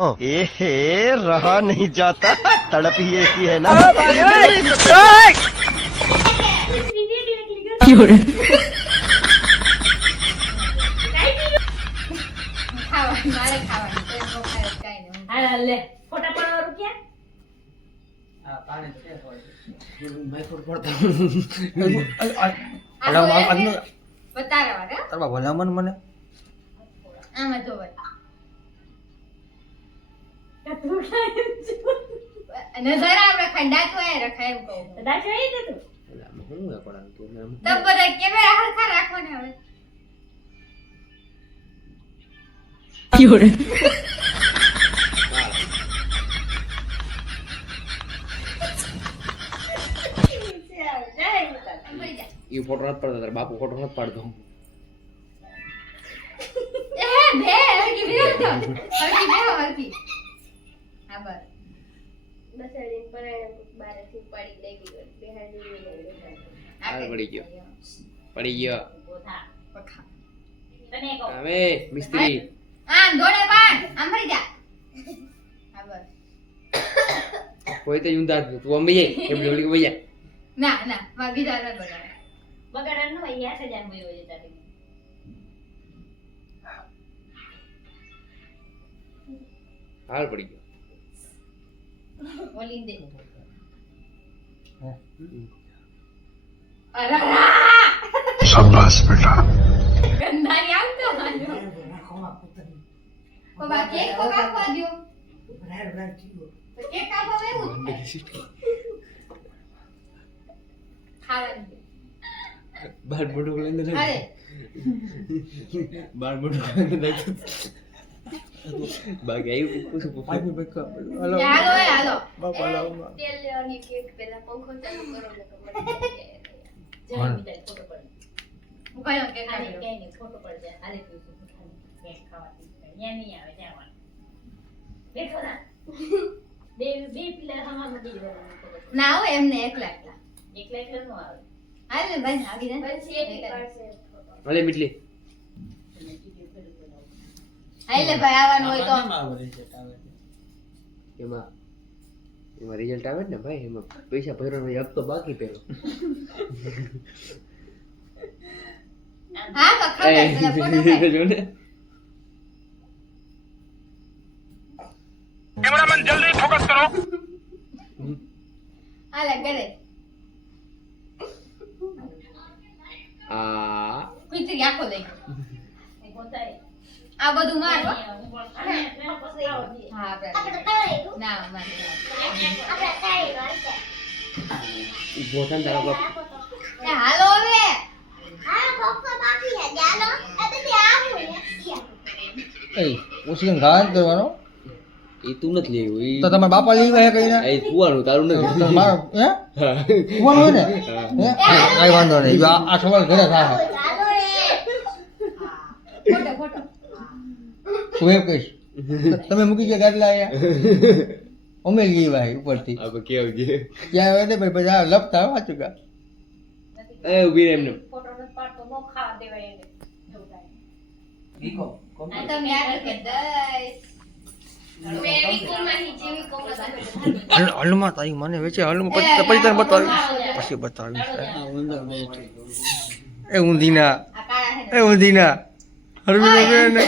एहे रहा नहीं जाता तड़प ही ऐसी है ना ભલામણ મને આમાં તો નજર આપણે ખંડા તો એ રખાય એમ કહું કદાચ એ જ તું હું પડાવું તો બધા કેમેરા હરખા રાખો ને હવે એ ફોટો નથી પડતો તારા બાપુ ફોટો નથી પાડતો એ બે હરકી બે હરકી હા બસ બસડી પરાણે બારથી પડી દઈ ગઈ બેહાડી પડી ગયો પખા તને કહો હવે મિસ્ત્રી આમ દોડે પાડ આમ ફરી જા હા બસ કોઈ તો ઊંધા તું અંબી જાય એમ બોલી કે ભૈયા ના ના માં બીજા ન બગાડે બગાડવાનું હોય યાર સજાન બોયો છે તારે હાલ પડી ગયો બોલી દે शाबाश बेटा ગંધારી આમ તો માનો કો બા કેક કો કાપવા દયો તો કેક કાપવા એવું ખાવાનું બાર મોટું લઈને અરે બાર મોટું લઈને બાકી આવ્યું પૂછું પાણી બેકો હાલો એ હાલો બાપા લાવો તેલ લેવાની કેક પેલા પંખો ચાલુ કરો ને જય મિતાઈ ફોટો પડ હું કયો કેક આને કાઢ્યો કઈ નહીં ફોટો પડ જાય આલે પૂછું કેક ખાવાથી ન્યા નહીં આવે ત્યાં બેઠો ના બે બે પિલર હવામાં દી દેવાનું ના હો એમને એકલા એકલા એકલા એકલા નો આવે હાલ ને ભાઈ આગી ને પછી એક પાડશે ભલે મીટલી હાલે ભાઈ આવવાનું હોય તો એમાં રિઝલ્ટ આવે ને ભાઈ એમાં પૈસા ભરવાનો હપ્તો બાકી પેલો હા તો ખાવ પેલા ફોટો પાડ જો ને कैमरामैन जल्दी फोकस करो હાલે કરે આ કુતરી આખો દઈ પોતાય આ બધું માર હો. અને પછી આવો હા આપણે ના ના ઉભો થાય ને તારા બાપ એ હાલો હવે એ ઉસકે ગાન કરવાનો એ તું નથી લેવું તો તમારા બાપા લઈ ગયા કઈ ના એ કુવાનું તારું નથી તમારો હે કુવાનો હોય ને હે કઈ વાંધો નહીં આ સવાલ ઘરે થાય ફોટો ફોટો હું એમ કહીશ તમે મૂકી ગયા ગાડલા અહીંયા અમે લઈ ભાઈ ઉપરથી આપણે કેવું છે ક્યાં આવે ને ભાઈ પછી આ લપતા વાંચું કા એ ઉભી રહે એમને ફોટો નથી પાડતો નો ખાવા દેવાય એને એવું થાય આ તો યાર કે દઈશ મેવી કુમાહી જેવી કોમલા હલમાં તારી મને વેચે હલમાં પછી તને બતાવી પછી બતાવી એ ઊંધીના આ કાળા હે એ ઊંધીના હરવી ને